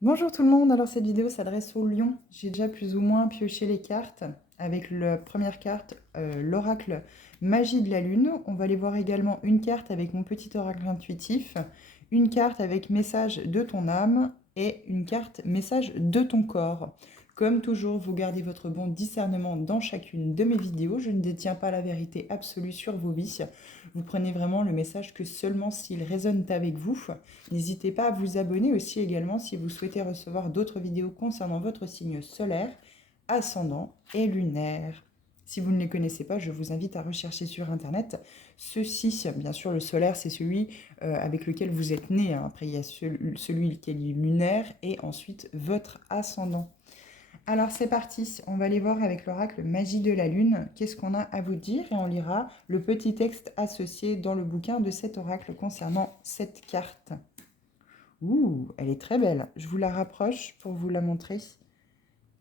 Bonjour tout le monde, alors cette vidéo s'adresse au lion. J'ai déjà plus ou moins pioché les cartes avec la première carte, l'oracle Magie de la Lune. On va aller voir également une carte avec mon petit oracle intuitif, une carte avec message de ton âme et une carte message de ton corps. Comme toujours, vous gardez votre bon discernement dans chacune de mes vidéos. Je ne détiens pas la vérité absolue sur vos vies. Vous prenez vraiment le message que seulement s'il résonne avec vous. N'hésitez pas à vous abonner aussi également si vous souhaitez recevoir d'autres vidéos concernant votre signe solaire, ascendant et lunaire. Si vous ne les connaissez pas, je vous invite à rechercher sur Internet. Ceci, bien sûr, le solaire, c'est celui avec lequel vous êtes né. Après, il y a celui qui est lunaire et ensuite votre ascendant. Alors c'est parti, on va aller voir avec l'oracle Magie de la Lune qu'est-ce qu'on a à vous dire et on lira le petit texte associé dans le bouquin de cet oracle concernant cette carte. Ouh, elle est très belle. Je vous la rapproche pour vous la montrer.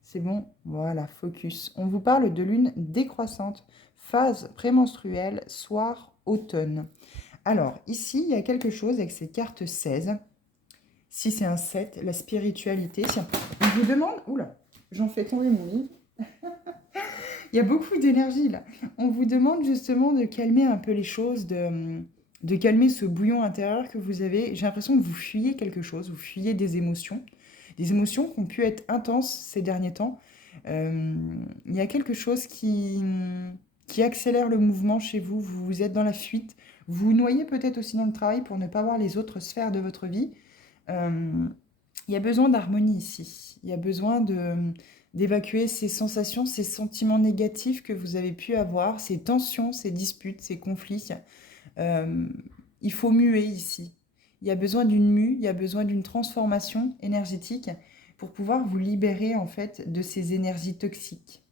C'est bon, voilà, focus. On vous parle de lune décroissante, phase prémenstruelle, soir, automne. Alors, ici, il y a quelque chose avec ces cartes 16. Si c'est un 7, la spiritualité. Tiens, on vous demande... Oula, j'en fais tomber mon lit. Il y a beaucoup d'énergie là. On vous demande justement de calmer un peu les choses, de calmer ce bouillon intérieur que vous avez. J'ai l'impression que vous fuyez quelque chose, vous fuyez des émotions qui ont pu être intenses ces derniers temps. Euh, il y a quelque chose qui accélère le mouvement chez vous, vous êtes dans la fuite, vous vous noyez peut-être aussi dans le travail pour ne pas voir les autres sphères de votre vie. Euh, il y a besoin d'harmonie ici. Il y a besoin d'évacuer ces sensations, ces sentiments négatifs que vous avez pu avoir, ces tensions, ces disputes, ces conflits. Euh, il faut muer ici. Il y a besoin d'une mue, il y a besoin d'une transformation énergétique pour pouvoir vous libérer en fait de ces énergies toxiques.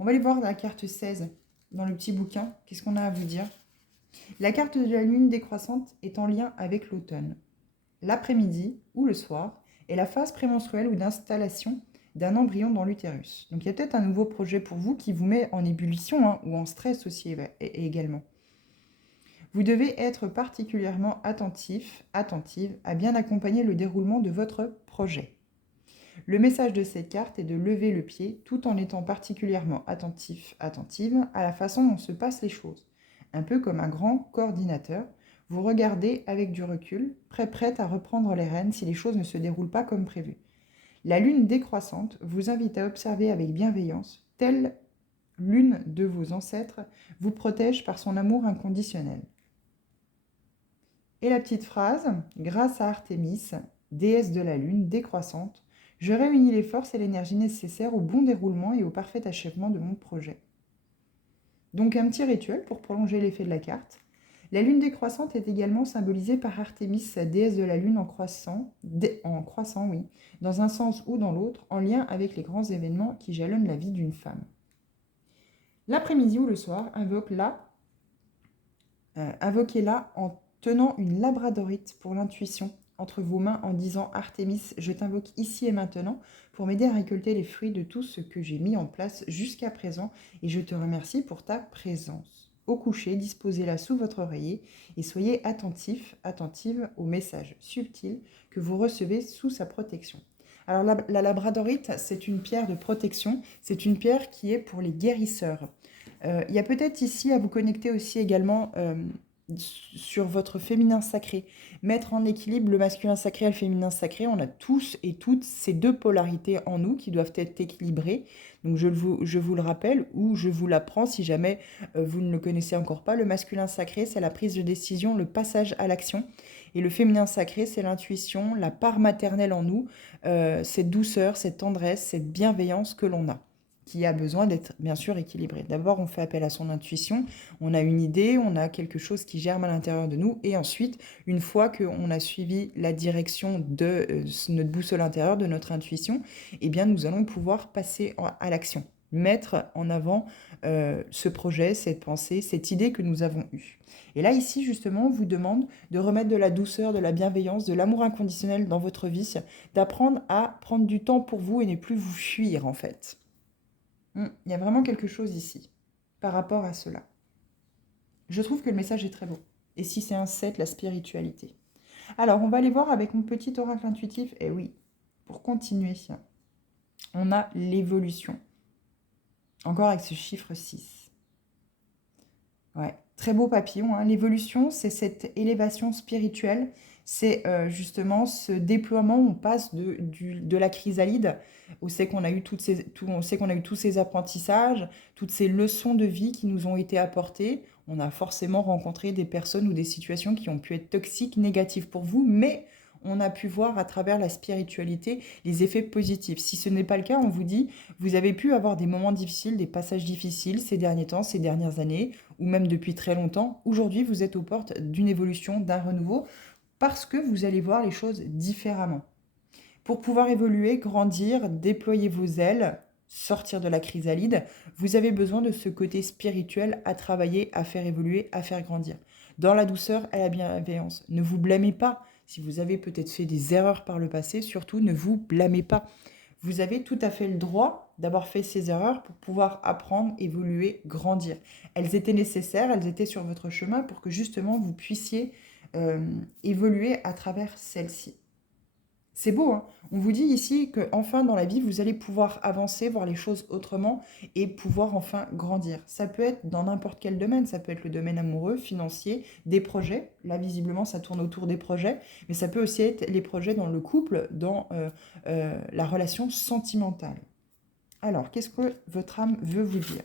On va aller voir la carte 16 dans le petit bouquin. Qu'est-ce qu'on a à vous dire? La carte de la lune décroissante est en lien avec l'automne. L'après-midi ou le soir est la phase prémenstruelle ou d'installation d'un embryon dans l'utérus. Donc il y a peut-être un nouveau projet pour vous qui vous met en ébullition ou en stress aussi également. Vous devez être particulièrement attentif, attentive à bien accompagner le déroulement de votre projet. Le message de cette carte est de lever le pied tout en étant particulièrement attentif, attentive à la façon dont se passent les choses. Un peu comme un grand coordinateur, vous regardez avec du recul, prête à reprendre les rênes si les choses ne se déroulent pas comme prévu. La lune décroissante vous invite à observer avec bienveillance, telle l'une de vos ancêtres vous protège par son amour inconditionnel. Et la petite phrase, grâce à Artémis, déesse de la lune décroissante, je réunis les forces et l'énergie nécessaires au bon déroulement et au parfait achèvement de mon projet. Donc un petit rituel pour prolonger l'effet de la carte. La lune décroissante est également symbolisée par Artémis, déesse de la lune en croissant, oui, dans un sens ou dans l'autre, en lien avec les grands événements qui jalonnent la vie d'une femme. L'après-midi ou le soir, invoquez-la en tenant une labradorite pour l'intuition entre vos mains en disant Artémis, je t'invoque ici et maintenant pour m'aider à récolter les fruits de tout ce que j'ai mis en place jusqu'à présent et je te remercie pour ta présence. Au coucher, disposez-la sous votre oreiller et soyez attentif, attentive aux messages subtils que vous recevez sous sa protection. Alors la labradorite, c'est une pierre de protection, c'est une pierre qui est pour les guérisseurs. Il y a peut-être ici à vous connecter aussi également sur votre féminin sacré. Mettre en équilibre le masculin sacré et le féminin sacré. On a tous et toutes ces deux polarités en nous qui doivent être équilibrées. Donc je vous le rappelle ou je vous l'apprends si jamais vous ne le connaissez encore pas. Le masculin sacré, c'est la prise de décision, le passage à l'action. Et le féminin sacré, c'est l'intuition, la part maternelle en nous, cette douceur, cette tendresse, cette bienveillance que l'on a, qui a besoin d'être bien sûr équilibré. D'abord, on fait appel à son intuition, on a une idée, on a quelque chose qui germe à l'intérieur de nous, et ensuite, une fois qu'on a suivi la direction de notre boussole intérieure, de notre intuition, eh bien, nous allons pouvoir passer à l'action, mettre en avant ce projet, cette pensée, cette idée que nous avons eue. Et là, ici, justement, on vous demande de remettre de la douceur, de la bienveillance, de l'amour inconditionnel dans votre vie, d'apprendre à prendre du temps pour vous et ne plus vous fuir, en fait. Il y a vraiment quelque chose ici par rapport à cela. Je trouve que le message est très beau. Et si c'est un 7, la spiritualité. Alors, on va aller voir avec mon petit oracle intuitif. Eh oui, Pour continuer, on a l'évolution. Encore avec ce chiffre 6. Ouais, très beau papillon, hein. L'évolution, c'est cette élévation spirituelle. C'est justement ce déploiement. On passe de la chrysalide. On sait qu'on a eu on sait qu'on a eu tous ces apprentissages, toutes ces leçons de vie qui nous ont été apportées. On a forcément rencontré des personnes ou des situations qui ont pu être toxiques, négatives pour vous, mais on a pu voir à travers la spiritualité les effets positifs. Si ce n'est pas le cas, on vous dit, vous avez pu avoir des moments difficiles, des passages difficiles ces derniers temps, ces dernières années, ou même depuis très longtemps. Aujourd'hui, vous êtes aux portes d'une évolution, d'un renouveau, parce que vous allez voir les choses différemment. Pour pouvoir évoluer, grandir, déployer vos ailes, sortir de la chrysalide, vous avez besoin de ce côté spirituel à travailler, à faire évoluer, à faire grandir. Dans la douceur et la bienveillance. Ne vous blâmez pas. Si vous avez peut-être fait des erreurs par le passé, surtout ne vous blâmez pas. Vous avez tout à fait le droit d'avoir fait ces erreurs pour pouvoir apprendre, évoluer, grandir. Elles étaient nécessaires, elles étaient sur votre chemin pour que justement vous puissiez évoluer à travers celles-ci. C'est beau, hein. On vous dit ici que enfin dans la vie, vous allez pouvoir avancer, voir les choses autrement et pouvoir enfin grandir. Ça peut être dans n'importe quel domaine, ça peut être le domaine amoureux, financier, des projets. Là, visiblement, ça tourne autour des projets, mais ça peut aussi être les projets dans le couple, dans la relation sentimentale. Alors, qu'est-ce que votre âme veut vous dire?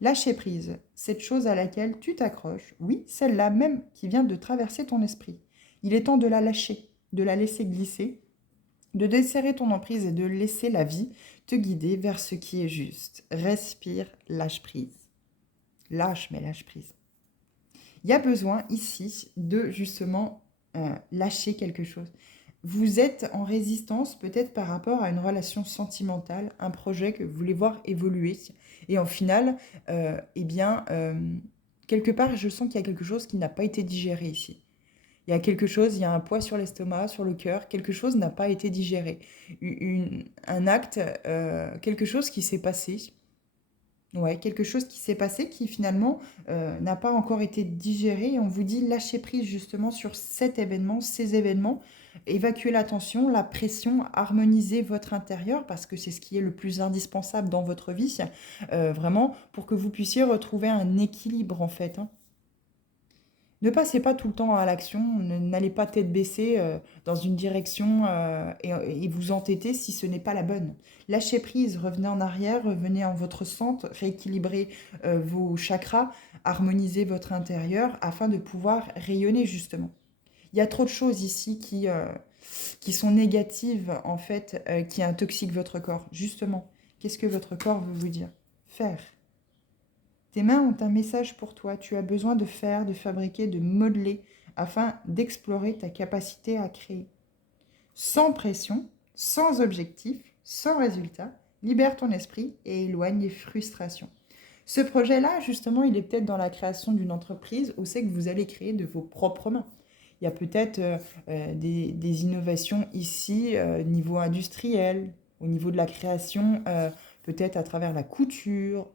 Lâcher prise, cette chose à laquelle tu t'accroches, oui, celle-là même qui vient de traverser ton esprit. Il est temps de la lâcher, de la laisser glisser, de desserrer ton emprise et de laisser la vie te guider vers ce qui est juste. Respire, lâche prise. Lâche, mais lâche prise. Il y a besoin ici de justement lâcher quelque chose. Vous êtes en résistance peut-être par rapport à une relation sentimentale, un projet que vous voulez voir évoluer. Et en final, quelque part, je sens qu'il y a quelque chose qui n'a pas été digéré ici. Il y a quelque chose, il y a un poids sur l'estomac, sur le cœur, quelque chose n'a pas été digéré. Un acte, quelque chose qui s'est passé. Ouais, quelque chose qui s'est passé qui finalement n'a pas encore été digéré. Et on vous dit lâcher prise justement sur cet événement, ces événements, évacuer la tension, la pression, harmoniser votre intérieur parce que c'est ce qui est le plus indispensable dans votre vie, vraiment pour que vous puissiez retrouver un équilibre en fait, hein. Ne passez pas tout le temps à l'action, n'allez pas tête baissée dans une direction et vous entêter si ce n'est pas la bonne. Lâchez prise, revenez en arrière, revenez en votre centre, rééquilibrez vos chakras, harmonisez votre intérieur afin de pouvoir rayonner justement. Il y a trop de choses ici qui sont négatives en fait, qui intoxiquent votre corps. Justement, qu'est-ce que votre corps veut vous dire? Faire. Tes mains ont un message pour toi. Tu as besoin de faire, de fabriquer, de modeler afin d'explorer ta capacité à créer. Sans pression, sans objectif, sans résultat, libère ton esprit et éloigne les frustrations. Ce projet-là, justement, il est peut-être dans la création d'une entreprise où c'est que vous allez créer de vos propres mains. Il y a peut-être des innovations ici, niveau industriel, au niveau de la création, peut-être à travers la couture,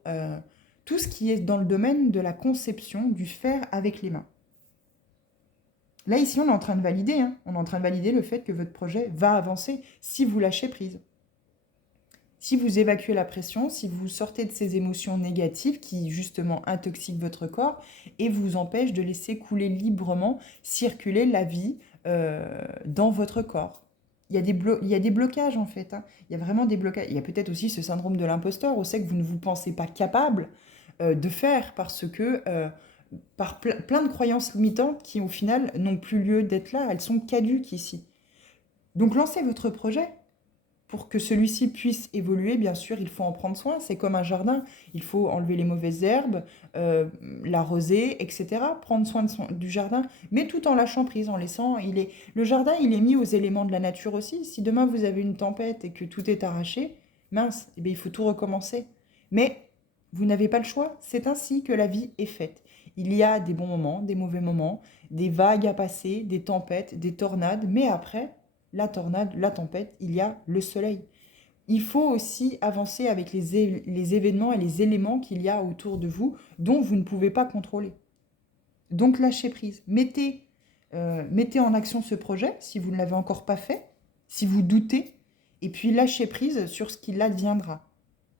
tout ce qui est dans le domaine de la conception, du faire avec les mains. Là, ici, on est en train de valider, hein. On est en train de valider le fait que votre projet va avancer si vous lâchez prise. Si vous évacuez la pression, si vous sortez de ces émotions négatives qui, justement, intoxiquent votre corps et vous empêchent de laisser couler librement, circuler la vie dans votre corps. Il y a des blocages, en fait, hein. Il y a vraiment des blocages. Il y a peut-être aussi ce syndrome de l'imposteur, où c'est que vous ne vous pensez pas capable de faire parce que par plein de croyances limitantes qui au final n'ont plus lieu d'être là, elles sont caduques ici. Donc lancez votre projet pour que celui-ci puisse évoluer. Bien sûr, il faut en prendre soin, c'est comme un jardin, il faut enlever les mauvaises herbes, l'arroser, etc. Prendre soin du jardin, mais tout en lâchant prise, en laissant, le jardin il est mis aux éléments de la nature aussi. Si demain vous avez une tempête et que tout est arraché, mince, eh bien, il faut tout recommencer. Mais vous n'avez pas le choix, c'est ainsi que la vie est faite. Il y a des bons moments, des mauvais moments, des vagues à passer, des tempêtes, des tornades, mais après la tornade, la tempête, il y a le soleil. Il faut aussi avancer avec les événements et les éléments qu'il y a autour de vous dont vous ne pouvez pas contrôler. Donc lâchez prise, mettez en action ce projet si vous ne l'avez encore pas fait. si vous doutez, et puis lâchez prise sur ce qui adviendra.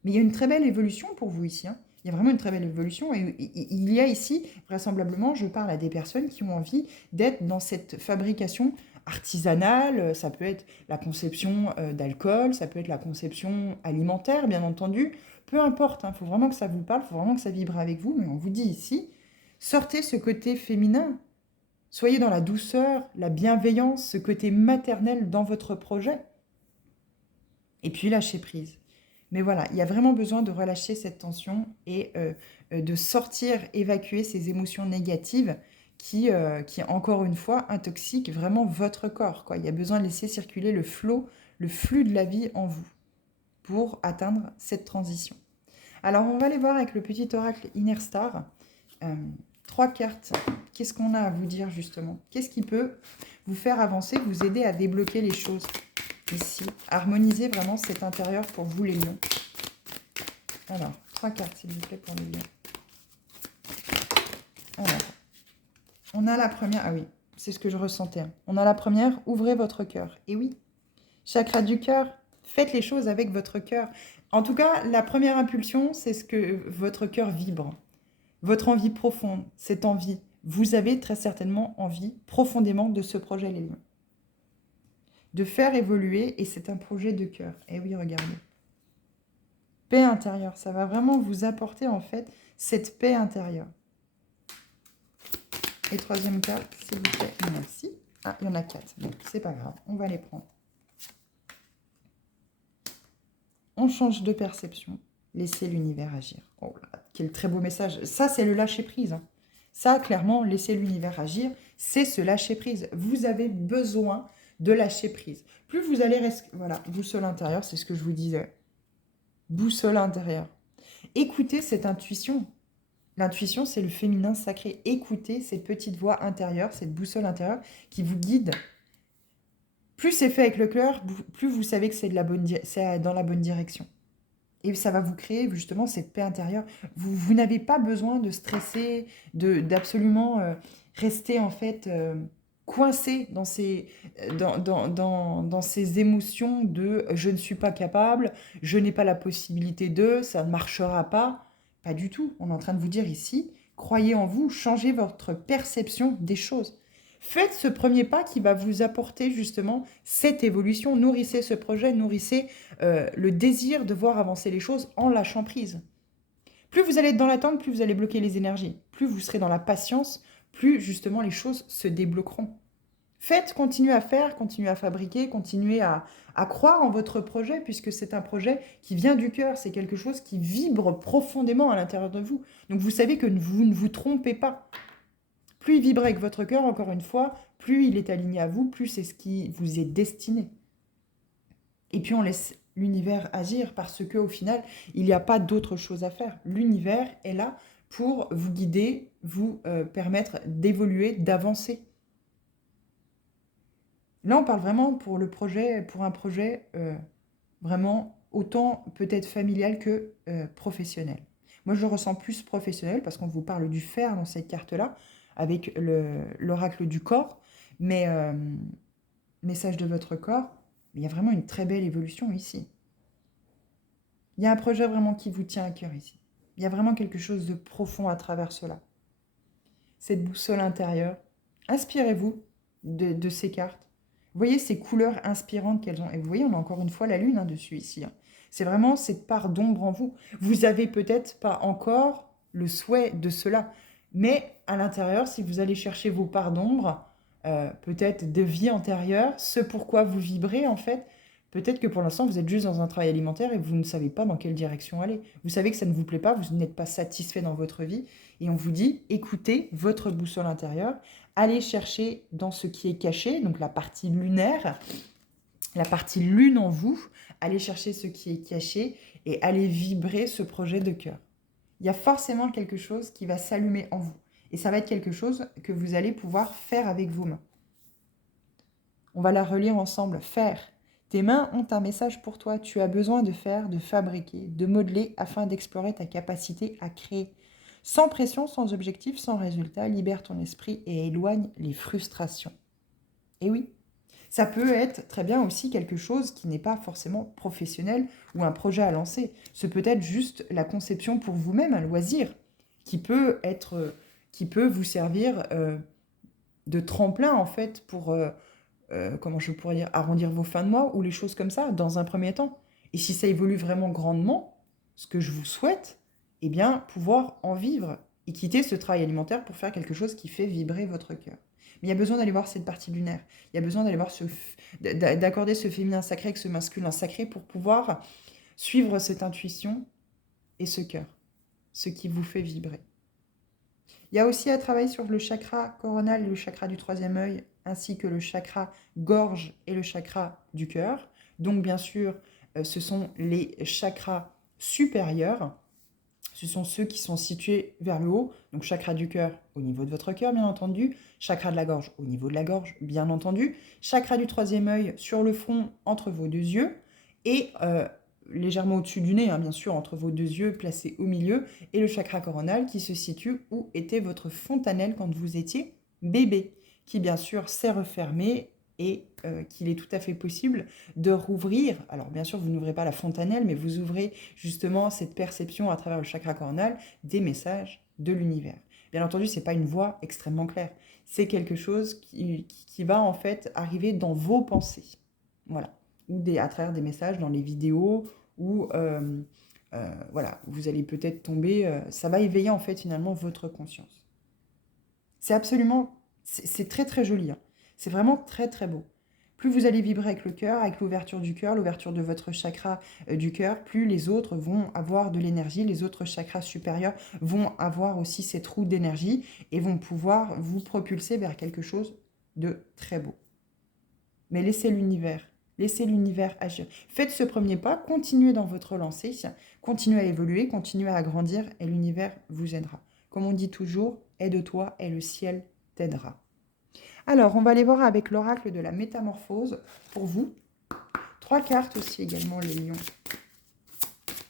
Mais il y a une très belle évolution pour vous ici, hein. Il y a vraiment une très belle évolution. Et il y a ici, vraisemblablement, je parle à des personnes qui ont envie d'être dans cette fabrication artisanale. Ça peut être la conception d'alcool, ça peut être la conception alimentaire, bien entendu. Peu importe, il faut vraiment que ça vous parle, il faut vraiment que ça vibre avec vous. Mais on vous dit ici, sortez ce côté féminin. Soyez dans la douceur, la bienveillance, ce côté maternel dans votre projet. Et puis lâchez prise. Mais voilà, il y a vraiment besoin de relâcher cette tension et de sortir, évacuer ces émotions négatives qui, encore une fois, intoxiquent vraiment votre corps, quoi. Il y a besoin de laisser circuler le flux de la vie en vous pour atteindre cette transition. Alors, on va aller voir avec le petit oracle Inner Star. 3 cartes. Qu'est-ce qu'on a à vous dire, justement? Qu'est-ce qui peut vous faire avancer, vous aider à débloquer les choses? Ici, harmonisez vraiment cet intérieur pour vous les lions. Alors, 3 cartes s'il vous plaît pour les lions. Alors, on a la première, ah oui, c'est ce que je ressentais. Hein. On a la première, ouvrez votre cœur. Et oui, chakra du cœur, faites les choses avec votre cœur. En tout cas, la première impulsion, c'est ce que votre cœur vibre. Votre envie profonde, cette envie. Vous avez très certainement envie profondément de ce projet, les lions. De faire évoluer, et c'est un projet de cœur. Et oui, regardez. Paix intérieure, ça va vraiment vous apporter en fait cette paix intérieure. Et troisième carte, s'il vous plaît. Merci. Ah, il y en a 4, donc c'est pas grave, on va les prendre. On change de perception. Laissez l'univers agir. Oh là, quel très beau message. Ça, c'est le lâcher prise. Hein. Ça, clairement, laisser l'univers agir, c'est ce lâcher prise. Vous avez besoin de lâcher prise. Plus vous allez rester... Voilà, boussole intérieure, c'est ce que je vous disais. Boussole intérieure. Écoutez cette intuition. L'intuition, c'est le féminin sacré. Écoutez cette petite voix intérieure, cette boussole intérieure qui vous guide. Plus c'est fait avec le cœur, plus vous savez que c'est dans la bonne direction. Et ça va vous créer justement cette paix intérieure. Vous n'avez pas besoin de stresser, d'absolument rester en fait coincé dans ces émotions de je ne suis pas capable, je n'ai pas la possibilité de, ça ne marchera pas. Pas du tout. On est en train de vous dire ici, croyez en vous, changez votre perception des choses. Faites ce premier pas qui va vous apporter justement cette évolution. Nourrissez ce projet, nourrissez le désir de voir avancer les choses en lâchant prise. Plus vous allez être dans l'attente, plus vous allez bloquer les énergies. Plus vous serez dans la patience, plus justement les choses se débloqueront. Faites, continuez à faire, continuez à fabriquer, continuez à croire en votre projet, puisque c'est un projet qui vient du cœur, c'est quelque chose qui vibre profondément à l'intérieur de vous. Donc vous savez que vous ne vous trompez pas. Plus il vibre avec votre cœur, encore une fois, plus il est aligné à vous, plus c'est ce qui vous est destiné. Et puis on laisse l'univers agir parce qu'au final, il n'y a pas d'autre chose à faire. L'univers est là pour vous guider, vous permettre d'évoluer, d'avancer. Là, on parle vraiment pour un projet vraiment autant peut-être familial que professionnel. Moi, je le ressens plus professionnel parce qu'on vous parle du fer dans cette carte-là, avec l'oracle du corps, mais message de votre corps, il y a vraiment une très belle évolution ici. Il y a un projet vraiment qui vous tient à cœur ici. Il y a vraiment quelque chose de profond à travers cela. Cette boussole intérieure, inspirez-vous de ces cartes. Vous voyez ces couleurs inspirantes qu'elles ont. Et vous voyez, on a encore une fois la lune dessus ici. Hein. C'est vraiment cette part d'ombre en vous. Vous n'avez peut-être pas encore le souhait de cela. Mais à l'intérieur, si vous allez chercher vos parts d'ombre, peut-être de vie antérieure, ce pourquoi vous vibrez en fait, peut-être que pour l'instant, vous êtes juste dans un travail alimentaire et vous ne savez pas dans quelle direction aller. Vous savez que ça ne vous plaît pas, vous n'êtes pas satisfait dans votre vie. Et on vous dit, écoutez votre boussole intérieure, allez chercher dans ce qui est caché, donc la partie lunaire, la partie lune en vous, allez chercher ce qui est caché et allez vibrer ce projet de cœur. Il y a forcément quelque chose qui va s'allumer en vous. Et ça va être quelque chose que vous allez pouvoir faire avec vos mains. On va la relire ensemble. Faire. Tes mains ont un message pour toi. Tu as besoin de faire, de fabriquer, de modeler afin d'explorer ta capacité à créer. Sans pression, sans objectif, sans résultat, libère ton esprit et éloigne les frustrations. Et oui, Ça peut être très bien aussi quelque chose qui n'est pas forcément professionnel ou un projet à lancer. Ce peut être juste la conception pour vous-même, un loisir, qui peut être, qui peut vous servir de tremplin en fait pour, comment je pourrais dire, arrondir vos fins de mois ou les choses comme ça dans un premier temps. Et si ça évolue vraiment grandement, ce que je vous souhaite, eh bien pouvoir en vivre et quitter ce travail alimentaire pour faire quelque chose qui fait vibrer votre cœur. Mais il y a besoin d'aller voir cette partie lunaire. Il y a besoin d'aller voir d'accorder ce féminin sacré avec ce masculin sacré pour pouvoir suivre cette intuition et ce cœur, ce qui vous fait vibrer. Il y a aussi à travailler sur le chakra coronal et le chakra du troisième œil, ainsi que le chakra gorge et le chakra du cœur. Donc bien sûr, ce sont les chakras supérieurs. Ce sont ceux qui sont situés vers le haut. Donc chakra du cœur au niveau de votre cœur, bien entendu. Chakra de la gorge au niveau de la gorge, bien entendu. Chakra du troisième œil sur le front, entre vos deux yeux. Et légèrement au-dessus du nez, hein, bien sûr, entre vos deux yeux, placé au milieu, et le chakra coronal qui se situe où était votre fontanelle quand vous étiez bébé, qui bien sûr s'est refermé et qu'il est tout à fait possible de rouvrir. Alors bien sûr, vous n'ouvrez pas la fontanelle, mais vous ouvrez justement cette perception à travers le chakra coronal des messages de l'univers. Bien entendu, ce n'est pas une voix extrêmement claire, c'est quelque chose qui va en fait arriver dans vos pensées. Voilà. Ou à travers des messages dans les vidéos, ou voilà, vous allez peut-être tomber, ça va éveiller en fait finalement votre conscience. C'est absolument, c'est très très joli, hein. C'est vraiment très très beau. Plus vous allez vibrer avec le cœur, avec l'ouverture du cœur, l'ouverture de votre chakra du cœur, plus les autres vont avoir de l'énergie, les autres chakras supérieurs vont avoir aussi ces trous d'énergie et vont pouvoir vous propulser vers quelque chose de très beau. Mais laissez l'univers agir. Faites ce premier pas, continuez dans votre lancée, continuez à évoluer, continuez à grandir et l'univers vous aidera. Comme on dit toujours, aide-toi et le ciel t'aidera. Alors, on va aller voir avec l'oracle de la métamorphose pour vous. 3 cartes aussi également, les lions.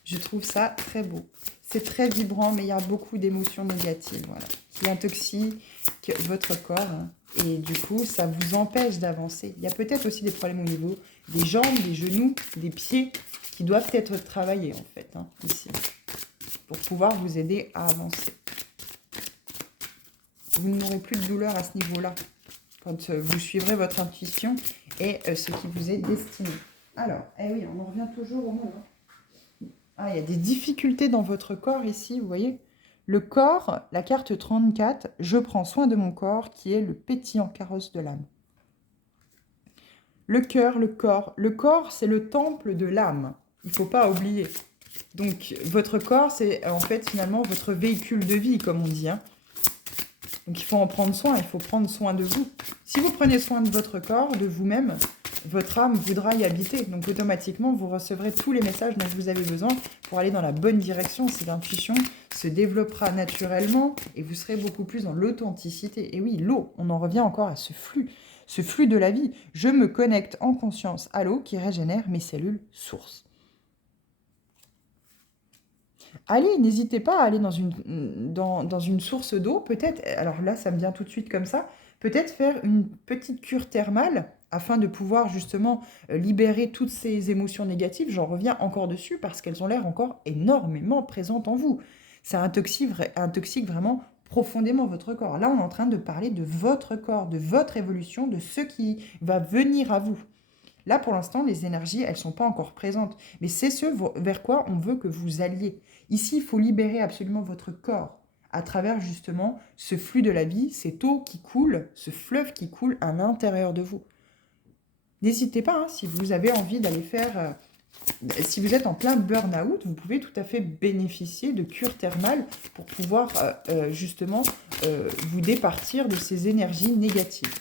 Je trouve ça très beau. C'est très vibrant, mais il y a beaucoup d'émotions négatives, voilà, qui intoxiquent votre corps. Hein. Et du coup, ça vous empêche d'avancer. Il y a peut-être aussi des problèmes au niveau des jambes, des genoux, des pieds, qui doivent être travaillés, en fait, hein, ici, pour pouvoir vous aider à avancer. Vous n'aurez plus de douleur à ce niveau-là, quand vous suivrez votre intuition et ce qui vous est destiné. Alors, eh oui, on en revient toujours au même. Hein. Ah, il y a des difficultés dans votre corps ici, vous voyez. Le corps, la carte 34, je prends soin de mon corps, qui est le pétillant carrosse de l'âme. Le cœur, le corps, c'est le temple de l'âme. Il ne faut pas oublier. Donc, votre corps, c'est en fait finalement votre véhicule de vie, comme on dit. Hein. Donc, il faut en prendre soin, il faut prendre soin de vous. Si vous prenez soin de votre corps, de vous-même, votre âme voudra y habiter. Donc, automatiquement, vous recevrez tous les messages dont vous avez besoin pour aller dans la bonne direction. Cette intuition se développera naturellement et vous serez beaucoup plus dans l'authenticité. Et oui, l'eau, on en revient encore à ce flux de la vie. Je me connecte en conscience à l'eau qui régénère mes cellules sources. Allez, n'hésitez pas à aller dans une source d'eau, peut-être, alors là, ça me vient tout de suite comme ça, peut-être faire une petite cure thermale afin de pouvoir justement libérer toutes ces émotions négatives. J'en reviens encore dessus parce qu'elles ont l'air encore énormément présentes en vous. Ça intoxique vraiment profondément votre corps. Là, on est en train de parler de votre corps, de votre évolution, de ce qui va venir à vous. Là, pour l'instant, les énergies, elles ne sont pas encore présentes. Mais c'est ce vers quoi on veut que vous alliez. Ici, il faut libérer absolument votre corps à travers justement ce flux de la vie, cette eau qui coule, ce fleuve qui coule à l'intérieur de vous. N'hésitez pas, hein, si vous avez envie d'aller faire... si vous êtes en plein burn-out, vous pouvez tout à fait bénéficier de cures thermales pour pouvoir justement vous départir de ces énergies négatives.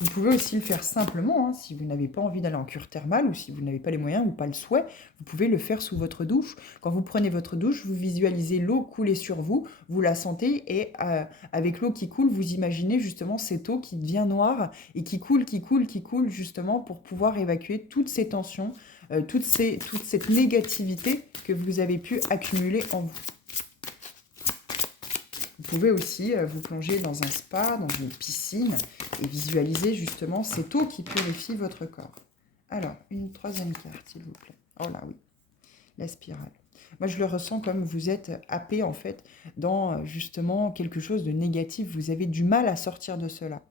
Vous pouvez aussi le faire simplement, hein, si vous n'avez pas envie d'aller en cure thermale ou si vous n'avez pas les moyens ou pas le souhait, vous pouvez le faire sous votre douche. Quand vous prenez votre douche, vous visualisez l'eau couler sur vous, vous la sentez et avec l'eau qui coule, vous imaginez justement cette eau qui devient noire et qui coule justement pour pouvoir évacuer toutes ces tensions, toute cette négativité que vous avez pu accumuler en vous. Vous pouvez aussi vous plonger dans un spa, dans une piscine, et visualiser justement cette eau qui purifie votre corps. Alors, une troisième carte, s'il vous plaît. Oh là, oui, la spirale. Moi, je le ressens comme vous êtes happé, en fait, dans justement quelque chose de négatif. Vous avez du mal à sortir de cela.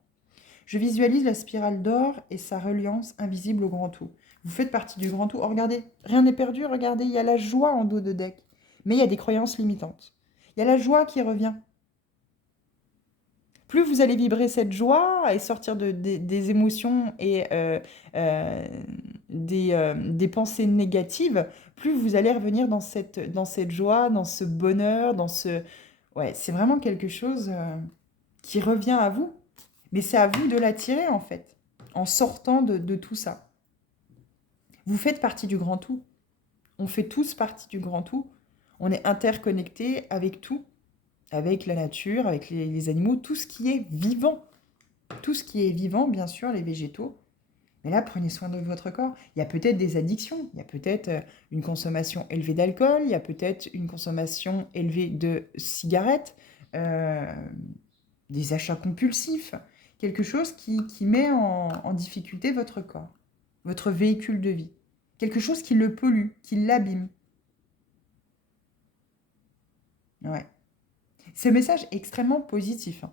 Je visualise la spirale d'or et sa reliance invisible au grand tout. Vous faites partie du grand tout. Oh, regardez, rien n'est perdu. Regardez, il y a la joie en dos de deck. Mais il y a des croyances limitantes. Il y a la joie qui revient. Plus vous allez vibrer cette joie et sortir des émotions et des pensées négatives, plus vous allez revenir dans cette joie, dans ce bonheur, dans ce... Ouais, c'est vraiment quelque chose qui revient à vous. Mais c'est à vous de l'attirer, en fait, en sortant de tout ça. Vous faites partie du grand tout. On fait tous partie du grand tout. On est interconnectés avec tout. Avec la nature, avec les animaux, tout ce qui est vivant. Tout ce qui est vivant, bien sûr, les végétaux. Mais là, prenez soin de votre corps. Il y a peut-être des addictions. Il y a peut-être une consommation élevée d'alcool. Il y a peut-être une consommation élevée de cigarettes. Des achats compulsifs. Quelque chose qui met en difficulté votre corps. Votre véhicule de vie. Quelque chose qui le pollue, qui l'abîme. Ouais. Ce message est extrêmement positif.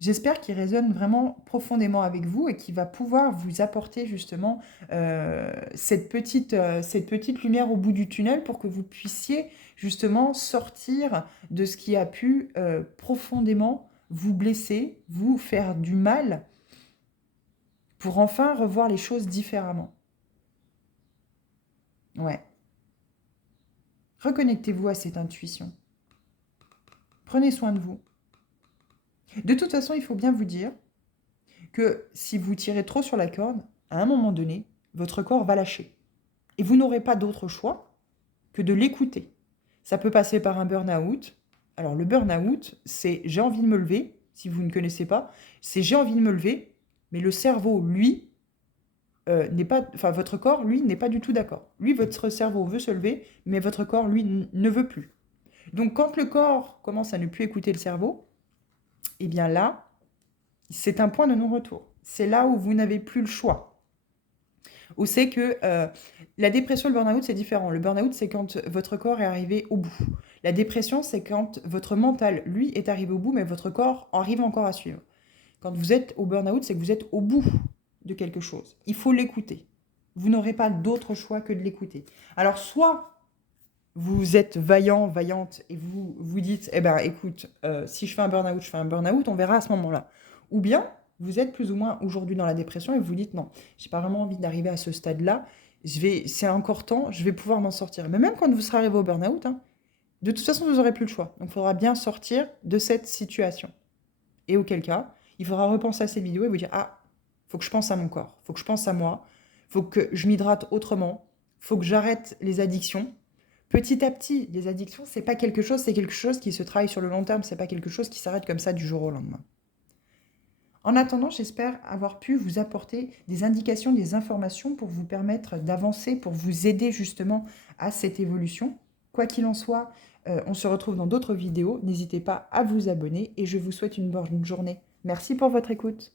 J'espère qu'il résonne vraiment profondément avec vous et qu'il va pouvoir vous apporter justement cette petite lumière au bout du tunnel pour que vous puissiez justement sortir de ce qui a pu profondément vous blesser, vous faire du mal, pour enfin revoir les choses différemment. Ouais. Reconnectez-vous à cette intuition. Prenez soin de vous. De toute façon, il faut bien vous dire que si vous tirez trop sur la corde, à un moment donné, votre corps va lâcher. Et vous n'aurez pas d'autre choix que de l'écouter. Ça peut passer par un burn-out. Alors le burn-out, c'est j'ai envie de me lever, si vous ne connaissez pas, c'est j'ai envie de me lever, mais le cerveau, lui, n'est pas, enfin votre corps, lui, n'est pas du tout d'accord. Lui, votre cerveau veut se lever, mais votre corps, lui, ne veut plus. Donc quand le corps commence à ne plus écouter le cerveau, eh bien là, c'est un point de non-retour. C'est là où vous n'avez plus le choix. Où c'est que la dépression et le burn-out, c'est différent. Le burn-out, c'est quand votre corps est arrivé au bout. La dépression, c'est quand votre mental, lui, est arrivé au bout, mais votre corps arrive encore à suivre. Quand vous êtes au burn-out, c'est que vous êtes au bout de quelque chose. Il faut l'écouter. Vous n'aurez pas d'autre choix que de l'écouter. Alors, soit vous êtes vaillant, vaillante, et vous vous dites, eh ben, écoute, si je fais un burn-out, je fais un burn-out, on verra à ce moment-là. Ou bien, vous êtes plus ou moins aujourd'hui dans la dépression et vous vous dites, non, j'ai pas vraiment envie d'arriver à ce stade-là, c'est encore temps, je vais pouvoir m'en sortir. Mais même quand vous serez arrivé au burn-out, hein, de toute façon, vous n'aurez plus le choix. Donc, il faudra bien sortir de cette situation. Et auquel cas, il faudra repenser à cette vidéo et vous dire, ah, faut que je pense à mon corps, faut que je pense à moi, faut que je m'hydrate autrement, faut que j'arrête les addictions. Petit à petit, les addictions, c'est pas quelque chose, c'est quelque chose qui se travaille sur le long terme, c'est pas quelque chose qui s'arrête comme ça du jour au lendemain. En attendant, j'espère avoir pu vous apporter des indications, des informations pour vous permettre d'avancer, pour vous aider justement à cette évolution. Quoi qu'il en soit, on se retrouve dans d'autres vidéos. N'hésitez pas à vous abonner et je vous souhaite une bonne journée. Merci pour votre écoute.